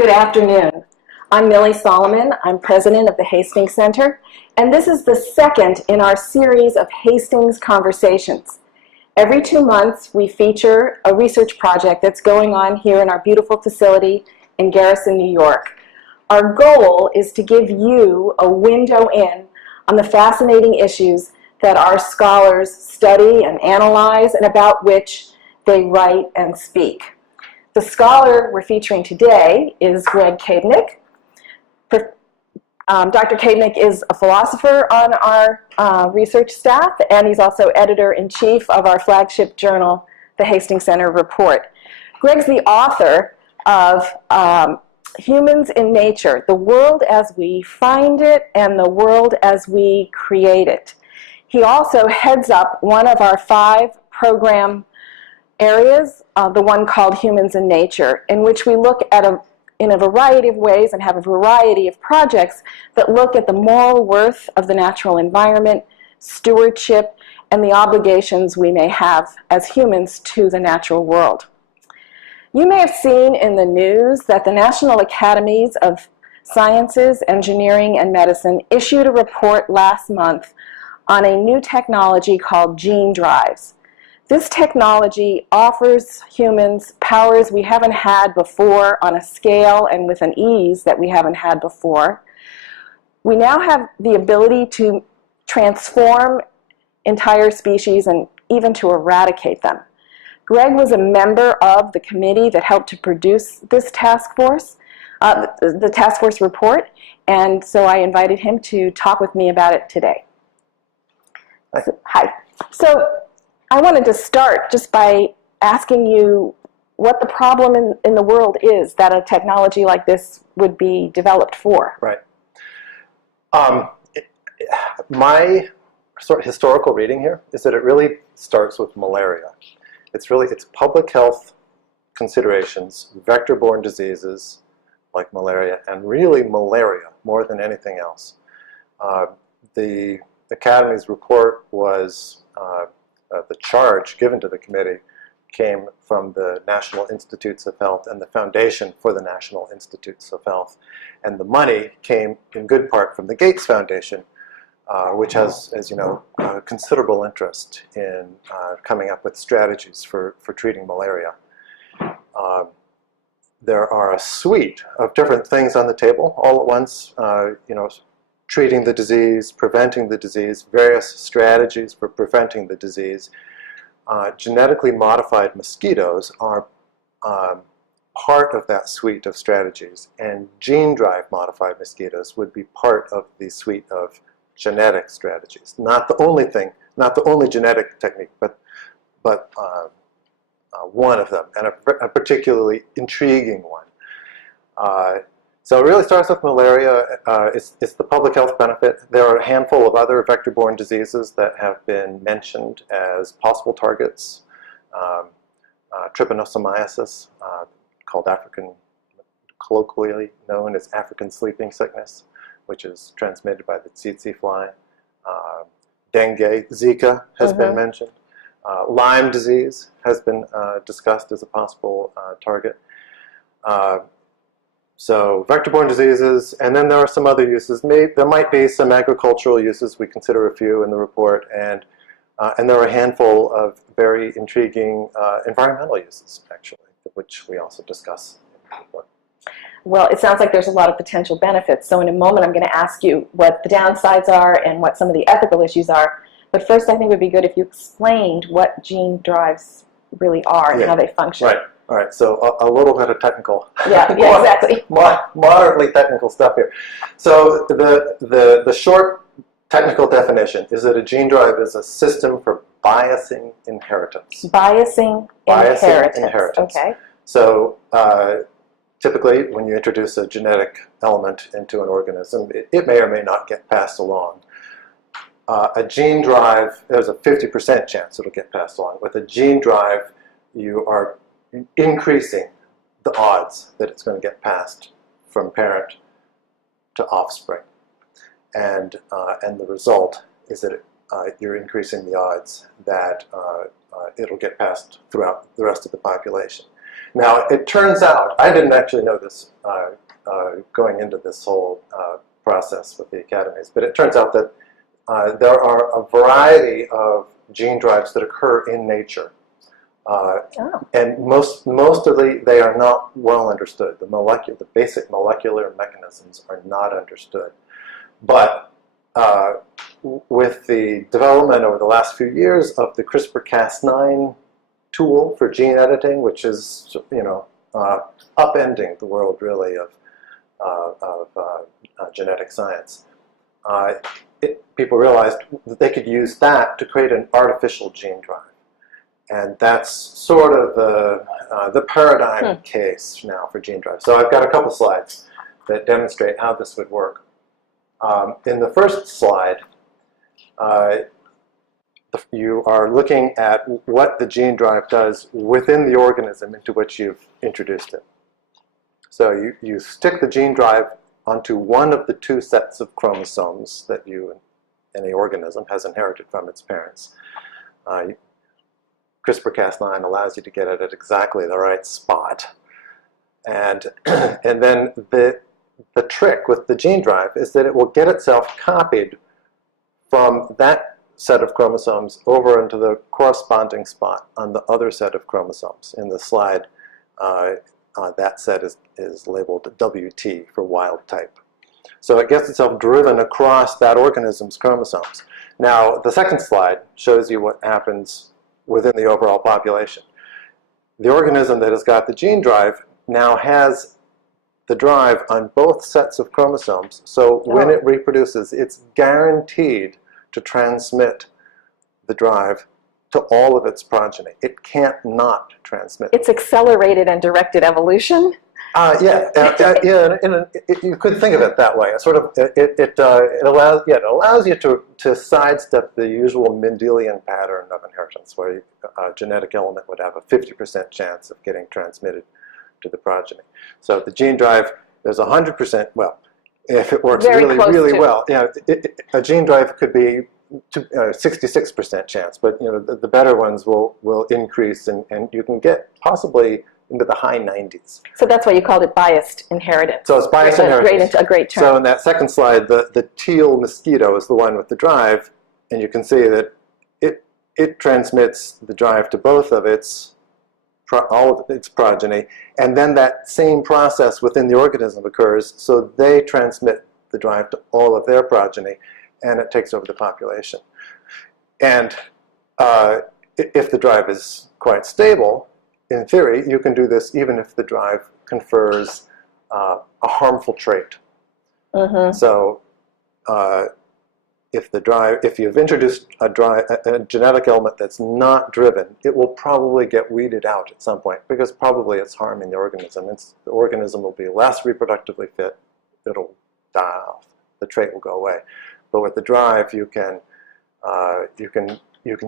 Good afternoon. I'm Millie Solomon. I'm president of the Hastings Center, and this is the second in our series of Hastings Conversations. Every 2 months, we feature a research project that's going on here in our beautiful facility in Garrison, New York. Our goal is to give you a window in on the fascinating issues that our scholars study and analyze and about which they write and speak. The scholar we're featuring today is Greg Kaebnick. Dr. Kaebnick is a philosopher on our research staff, and he's also editor-in-chief of our flagship journal, the Hastings Center Report. Greg's the author of Humans in Nature, The World as We Find It and the World as We Create It. He also heads up one of our 5 program areas, the one called Humans in Nature, in which we look at in a variety of ways and have a variety of projects that look at the moral worth of the natural environment, stewardship, and the obligations we may have as humans to the natural world. You may have seen in the news that the National Academies of Sciences, Engineering, and Medicine issued a report last month on a new technology called gene drives. This technology offers humans powers we haven't had before on a scale and with an ease that we haven't had before. We now have the ability to transform entire species and even to eradicate them. Greg was a member of the committee that helped to produce this task force, the task force report, and so I invited him to talk with me about it today. Hi. So I wanted to start just by asking you what the problem in the world is that a technology like this would be developed for. Right. My sort of historical reading here is that it really starts with malaria. It's public health considerations, vector-borne diseases like malaria, and really malaria more than anything else. The Academy's report was the charge given to the committee came from the National Institutes of Health and the Foundation for the National Institutes of Health. And the money came in good part from the Gates Foundation, which has, as you know, considerable interest in coming up with strategies for treating malaria. There are a suite of different things on the table all at once, treating the disease, preventing the disease, various strategies for preventing the disease. Genetically modified mosquitoes are part of that suite of strategies, and gene drive modified mosquitoes would be part of the suite of genetic strategies. Not the only thing, not the only genetic technique, but one of them, and a particularly intriguing one. So it really starts with malaria. It's the public health benefit. There are a handful of other vector-borne diseases that have been mentioned as possible targets. Trypanosomiasis, colloquially known as African sleeping sickness, which is transmitted by the tsetse fly. Dengue, Zika has been mentioned. Lyme disease has been discussed as a possible target. So vector-borne diseases, and then there are some other uses. There might be some agricultural uses. We consider a few in the report, and there are a handful of very intriguing environmental uses, actually, which we also discuss in the report. Well, it sounds like there's a lot of potential benefits. So in a moment, I'm going to ask you what the downsides are and what some of the ethical issues are. But first, I think it would be good if you explained what gene drives really are and how they function. Right. All right, so a little bit of technical, yeah, exactly. Moderately technical stuff here. So the short technical definition is that a gene drive is a system for biasing inheritance. Biasing inheritance. Okay. So typically, when you introduce a genetic element into an organism, it may or may not get passed along. A gene drive, there's a 50% chance it'll get passed along. With a gene drive, you are increasing the odds that it's going to get passed from parent to offspring, and the result is that you're increasing the odds that it'll get passed throughout the rest of the population. Now, it turns out, I didn't actually know this going into this whole process with the academies, but it turns out that there are a variety of gene drives that occur in nature. And mostly they are not well understood. The basic molecular mechanisms are not understood. But with the development over the last few years of the CRISPR-Cas9 tool for gene editing, which is, upending the world really of genetic science, people realized that they could use that to create an artificial gene drive. And that's sort of the paradigm case now for gene drive. So I've got a couple slides that demonstrate how this would work. In the first slide, you are looking at what the gene drive does within the organism into which you've introduced it. So you stick the gene drive onto one of the two sets of chromosomes that any organism has inherited from its parents. CRISPR-Cas9 allows you to get it at exactly the right spot. And then the trick with the gene drive is that it will get itself copied from that set of chromosomes over into the corresponding spot on the other set of chromosomes. In the slide, that set is labeled WT for wild type. So it gets itself driven across that organism's chromosomes. Now, the second slide shows you what happens within the overall population. The organism that has got the gene drive now has the drive on both sets of chromosomes, so when it reproduces, it's guaranteed to transmit the drive to all of its progeny. It can't not transmit. It's accelerated and directed evolution? You could think of it that way. It allows you to sidestep the usual Mendelian pattern of inheritance, where a genetic element would have a 50% chance of getting transmitted to the progeny. So the gene drive, there's 100%. Well, if it works really well, a gene drive could be 66% chance, but the better ones will increase, and you can get possibly into the high 90s. So that's why you called it biased inheritance. So it's biased inheritance. A great term. So in that second slide, the teal mosquito is the one with the drive, and you can see that it transmits the drive to both of all of its progeny, and then that same process within the organism occurs, so they transmit the drive to all of their progeny, and it takes over the population. And if the drive is quite stable, in theory, you can do this even if the drive confers a harmful trait. So if you've introduced a genetic element that's not driven, it will probably get weeded out at some point, because probably it's harming the organism. The organism will be less reproductively fit. It'll die off. The trait will go away. But with the drive, you can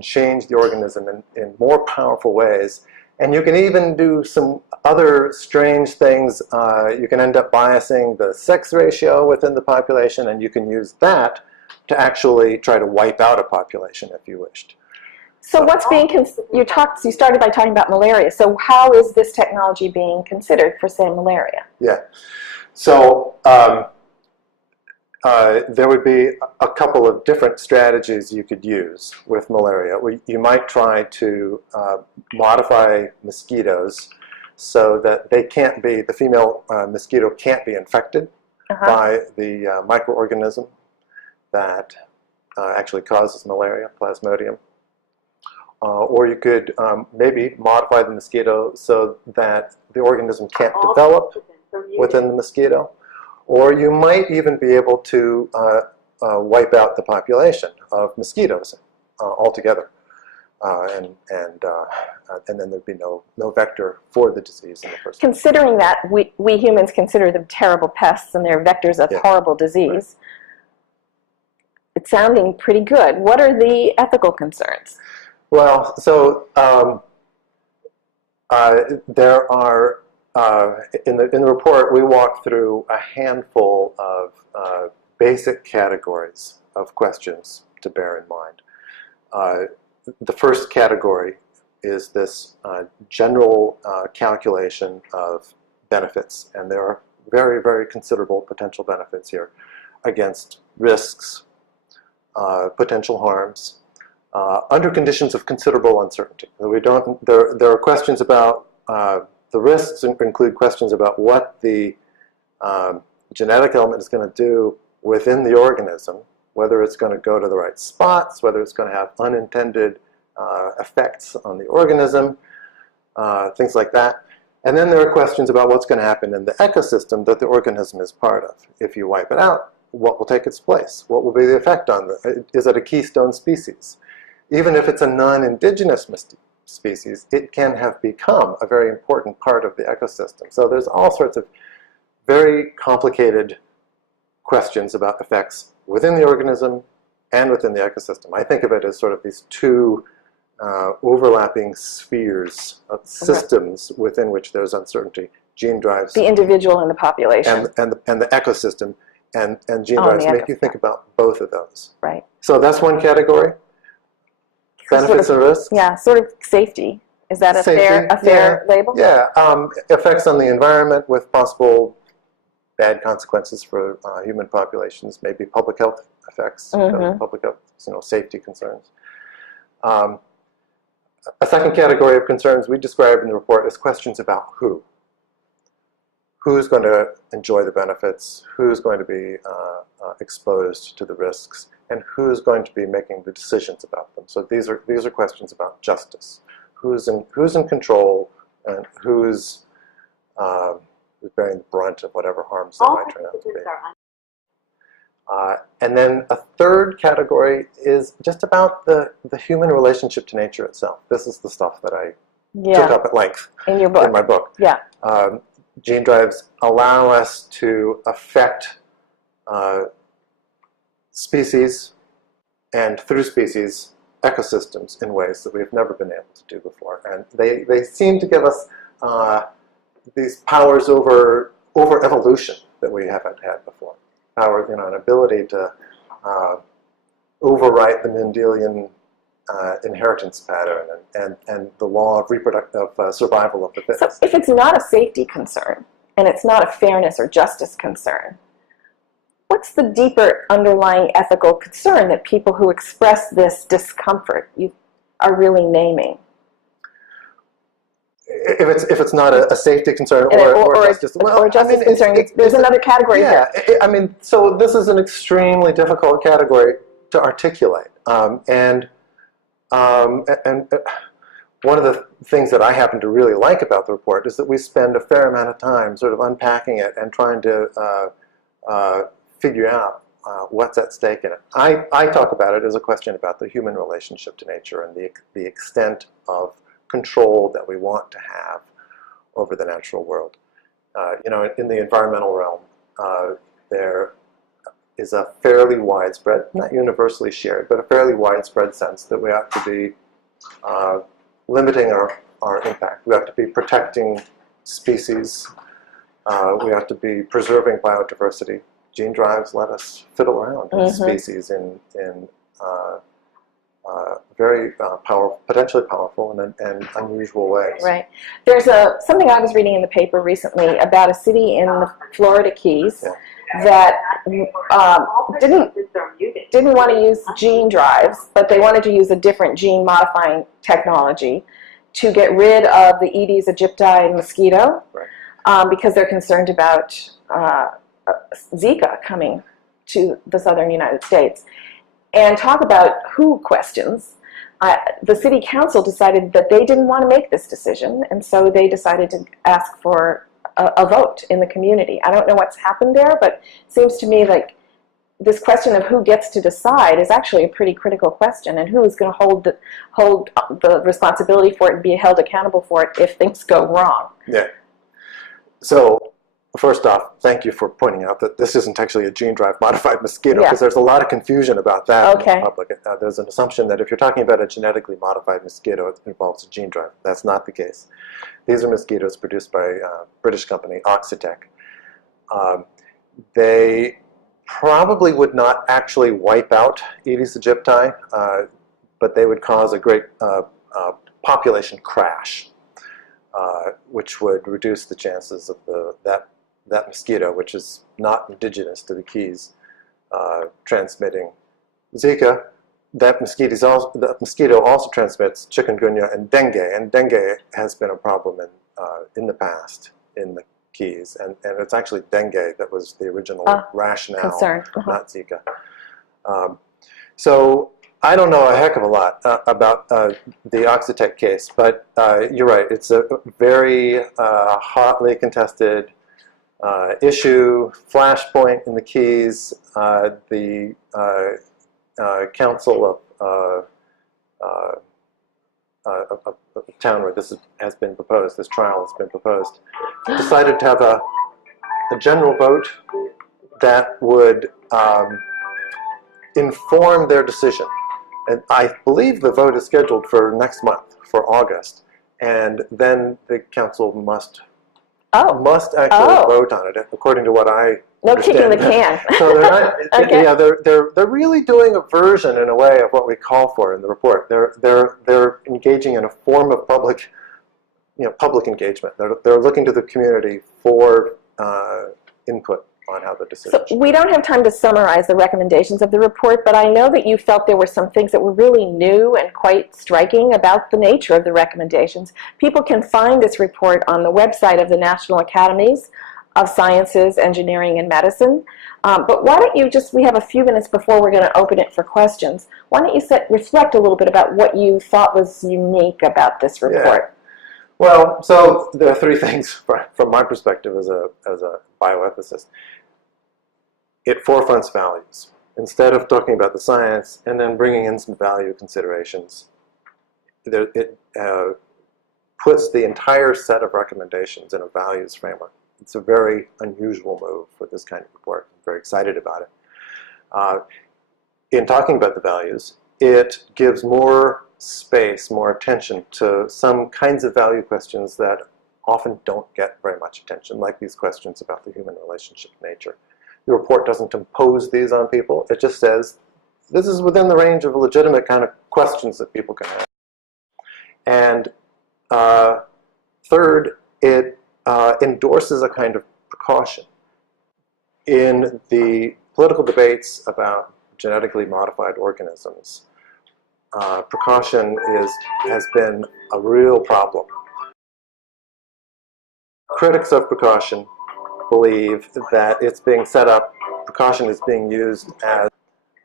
change the organism in more powerful ways, and you can even do some other strange things. You can end up biasing the sex ratio within the population, and you can use that to actually try to wipe out a population if you wished. So what's being you started by talking about malaria. So how is this technology being considered for, say, malaria? Yeah. So there would be a couple of different strategies you could use with malaria. You might try to modify mosquitoes so that the female mosquito can't be infected by the microorganism that actually causes malaria, Plasmodium. Or you could maybe modify the mosquito so that the organism can't develop within the mosquito. Or you might even be able to wipe out the population of mosquitoes altogether. And then there'd be no vector for the disease in the first place. Considering that we humans consider them terrible pests and they're vectors of horrible disease, right. It's sounding pretty good. What are the ethical concerns? Well, so there are, in the report, we walk through a handful of basic categories of questions to bear in mind. The first category is this general calculation of benefits, and there are very, very considerable potential benefits here against risks, potential harms, under conditions of considerable uncertainty. There are questions about the risks, include questions about what the genetic element is going to do within the organism, whether it's going to go to the right spots, whether it's going to have unintended effects on the organism, things like that. And then there are questions about what's going to happen in the ecosystem that the organism is part of. If you wipe it out, what will take its place? What will be the effect on it? Is it a keystone species? Even if it's a non-indigenous species, it can have become a very important part of the ecosystem. So there's all sorts of very complicated questions about effects within the organism and within the ecosystem. I think of it as sort of these two overlapping spheres of systems within which there's uncertainty. Gene drives. The individual and the population. And the ecosystem. And gene drives make you think about both of those. Right. So that's one category. Benefits sort of, and risks. Yeah, sort of safety. Is that a fair label? Yeah. Effects on the environment with possible bad consequences for human populations, maybe public health effects, public health, safety concerns. A second category of concerns we described in the report is questions about who. Who's going to enjoy the benefits? Who's going to be exposed to the risks? And who's going to be making the decisions about them? So these are questions about justice. Who's in control, and who's bearing the brunt of whatever harms that might turn out to be. And then a third category is just about the human relationship to nature itself. This is the stuff that I took up at length in your book. In my book. Yeah. Gene drives allow us to affect species and through species ecosystems in ways that we've never been able to do before. And they seem to give us these powers over evolution that we haven't had before. Power, an ability to overwrite the Mendelian inheritance pattern and the law of reproductive survival of the fittest. So if it's not a safety concern and it's not a fairness or justice concern, what's the deeper underlying ethical concern that people who express this discomfort are really naming? If it's not a safety concern or justice, or justice concern, there's another category here. So this is an extremely difficult category to articulate, and one of the things that I happen to really like about the report is that we spend a fair amount of time sort of unpacking it and trying to figure out what's at stake in it. I talk about it as a question about the human relationship to nature and the extent of control that we want to have over the natural world. In the environmental realm, there is a fairly widespread, not universally shared, but a fairly widespread sense that we have to be limiting our impact. We have to be protecting species. We have to be preserving biodiversity. Gene drives let us fiddle around with species in very potentially powerful and unusual ways. Right. There's something I was reading in the paper recently about a city in the Florida Keys that didn't want to use gene drives, but they wanted to use a different gene modifying technology to get rid of the Aedes aegypti mosquito, because they're concerned about Zika coming to the southern United States. And talk about who questions. The city council decided that they didn't want to make this decision, and so they decided to ask for a vote in the community. I don't know what's happened there, but it seems to me like this question of who gets to decide is actually a pretty critical question, and who is going to hold the responsibility for it and be held accountable for it if things go wrong. Yeah. So first off, thank you for pointing out that this isn't actually a gene drive modified mosquito, because there's a lot of confusion about that in the public. There's an assumption that if you're talking about a genetically modified mosquito, it involves a gene drive. That's not the case. These are mosquitoes produced by a British company, Oxitec. They probably would not actually wipe out Aedes aegypti, but they would cause a great population crash, which would reduce the chances of that mosquito, which is not indigenous to the Keys, transmitting Zika. That mosquito also transmits chikungunya and dengue has been a problem in the past in the Keys, and it's actually dengue that was the original rationale, concern. not Zika. So I don't know a heck of a lot about the Oxitec case, but you're right, it's a very hotly contested issue, flashpoint in the Keys. The council of a town where this has been proposed, this trial has been proposed, decided to have a general vote that would inform their decision. And I believe the vote is scheduled for next month, for August, and then the council must actually vote on it, according to what I No understand. kicking the can. So they're not, Okay. yeah, they're really doing a version, in a way, of what we call for in the report. They're engaging in a form of public engagement. They're looking to the community for input on how the decision. So we don't have time to summarize the recommendations of the report, but I know that you felt there were some things that were really new and quite striking about the nature of the recommendations. People can find this report on the website of the National Academies of Sciences, Engineering, and Medicine. But why don't you we have a few minutes before we're going to open it for questions. Why don't you reflect a little bit about what you thought was unique about this report? Yeah. Well, so there are three things from my perspective as a bioethicist. It forefronts values. Instead of talking about the science and then bringing in some value considerations, it puts the entire set of recommendations in a values framework. It's a very unusual move for this kind of report. I'm very excited about it. In talking about the values, it gives more space, more attention to some kinds of value questions that often don't get very much attention, like these questions about the human relationship nature. The report doesn't impose these on people. It just says, this is within the range of legitimate kind of questions that people can ask. And third, it endorses a kind of precaution. In the political debates about genetically modified organisms, precaution has been a real problem. Critics of precaution believe that it's being set up, precaution is being used as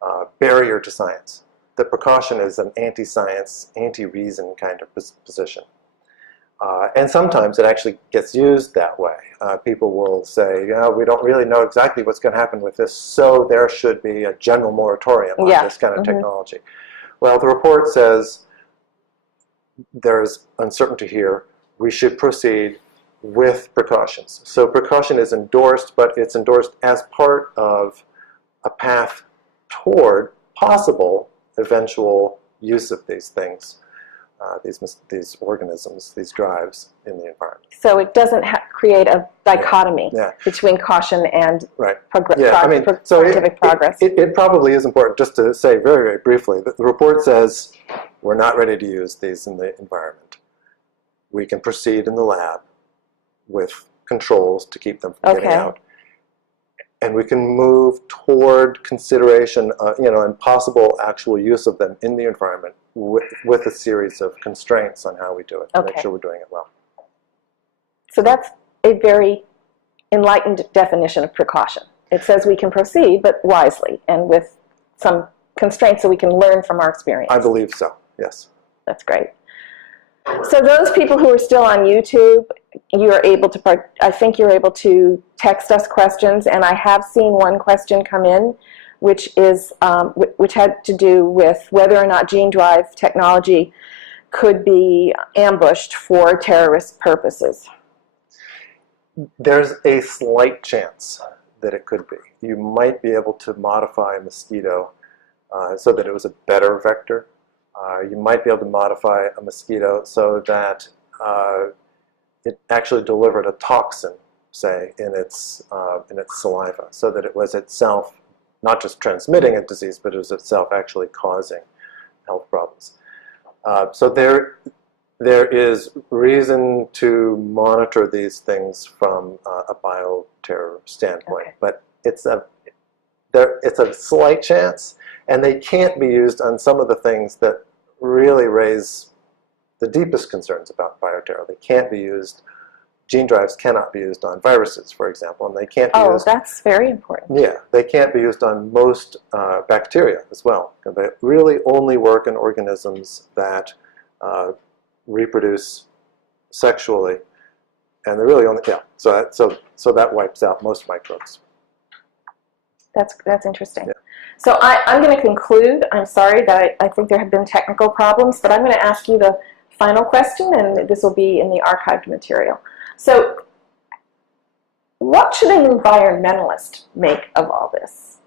a barrier to science. That precaution is an anti-science, anti-reason kind of position. And sometimes it actually gets used that way. People will say, we don't really know exactly what's going to happen with this, so there should be a general moratorium on this kind of technology. Well, the report says there's uncertainty here. We should proceed with precautions. So precaution is endorsed, but it's endorsed as part of a path toward possible eventual use of these things, these organisms, these drives in the environment. So it doesn't create a dichotomy between caution and scientific progress. It probably is important, just to say very, very briefly, that the report says we're not ready to use these in the environment. We can proceed in the lab with controls to keep them from getting out. And we can move toward consideration, and possible actual use of them in the environment with a series of constraints on how we do it to make sure we're doing it well. So that's a very enlightened definition of precaution. It says we can proceed, but wisely, and with some constraints so we can learn from our experience. I believe so, yes. That's great. So those people who are still on YouTube, you're able to, I think you're able to text us questions, and I have seen one question come in, which had to do with whether or not gene drive technology could be ambushed for terrorist purposes. There's a slight chance that it could be. You might be able to modify a mosquito so that it was a better vector. You might be able to modify a mosquito so that it actually delivered a toxin, say, in its saliva, so that it was itself not just transmitting a disease, but it was itself actually causing health problems. So there is reason to monitor these things from a bioterror standpoint, Okay. but it's a slight chance, and they can't be used on some of the things that really raise the deepest concerns about bioterror. They can't be used. Gene drives cannot be used on viruses, for example, and they can't be used. Oh, that's very important. Yeah, they can't be used on most bacteria as well. They really only work in organisms that reproduce sexually, and they're really only so that wipes out most microbes. That's interesting. Yeah. So I'm going to conclude. I'm sorry that I think there have been technical problems, but I'm going to ask you the final question, and this will be in the archived material. So what should an environmentalist make of all this?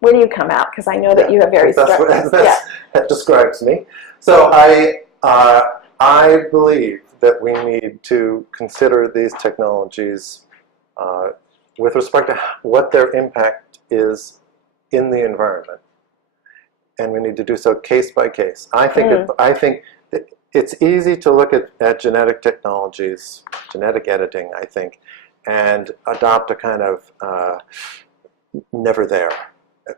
Where do you come out? Because I know that you have very that describes me. So I believe that we need to consider these technologies with respect to what their impact is in the environment, and we need to do so case by case. I think that it's easy to look at genetic technologies, genetic editing, I think, and adopt a kind of never there.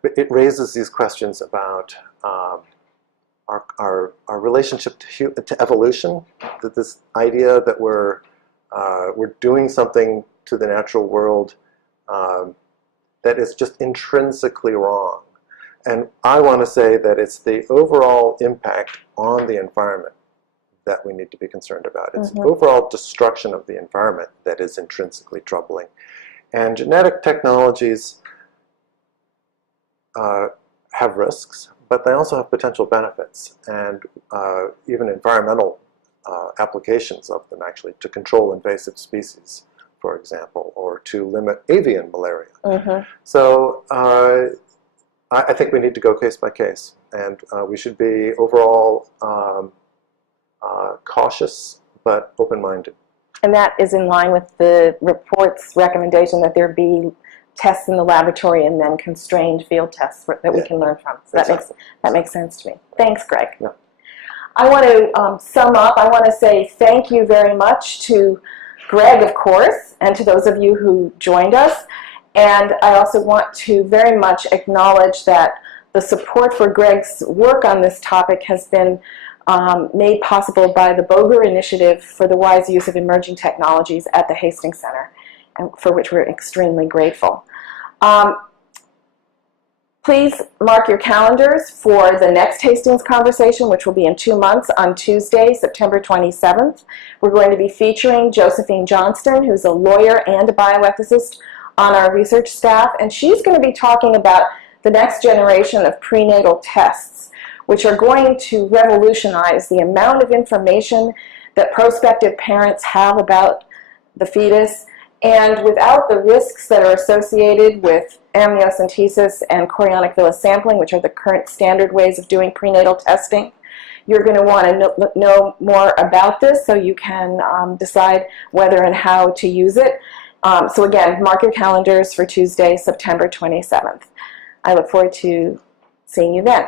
It raises these questions about our relationship to evolution. That this idea that we're doing something to the natural world that is just intrinsically wrong. And I want to say that it's the overall impact on the environment that we need to be concerned about. It's the overall destruction of the environment that is intrinsically troubling. And genetic technologies have risks, but they also have potential benefits, and even environmental applications of them, actually, to control invasive species, for example, or to limit avian malaria. So I think we need to go case by case, and we should be overall cautious but open-minded. And that is in line with the report's recommendation that there be tests in the laboratory and then constrained field tests that we can learn from. So that makes sense to me. Thanks, Greg. Yeah. I want to sum up. I want to say thank you very much to Greg, of course, and to those of you who joined us. And I also want to very much acknowledge that the support for Greg's work on this topic has been made possible by the Boger Initiative for the Wise Use of Emerging Technologies at the Hastings Center, and for which we're extremely grateful. Please mark your calendars for the next Hastings conversation, which will be in 2 months on Tuesday, September 27th. We're going to be featuring Josephine Johnston, who's a lawyer and a bioethicist on our research staff, and she's going to be talking about the next generation of prenatal tests, which are going to revolutionize the amount of information that prospective parents have about the fetus, and without the risks that are associated with amniocentesis and chorionic villus sampling, which are the current standard ways of doing prenatal testing. You're going to want to know more about this so you can decide whether and how to use it. So again, mark your calendars for Tuesday, September 27th. I look forward to seeing you then.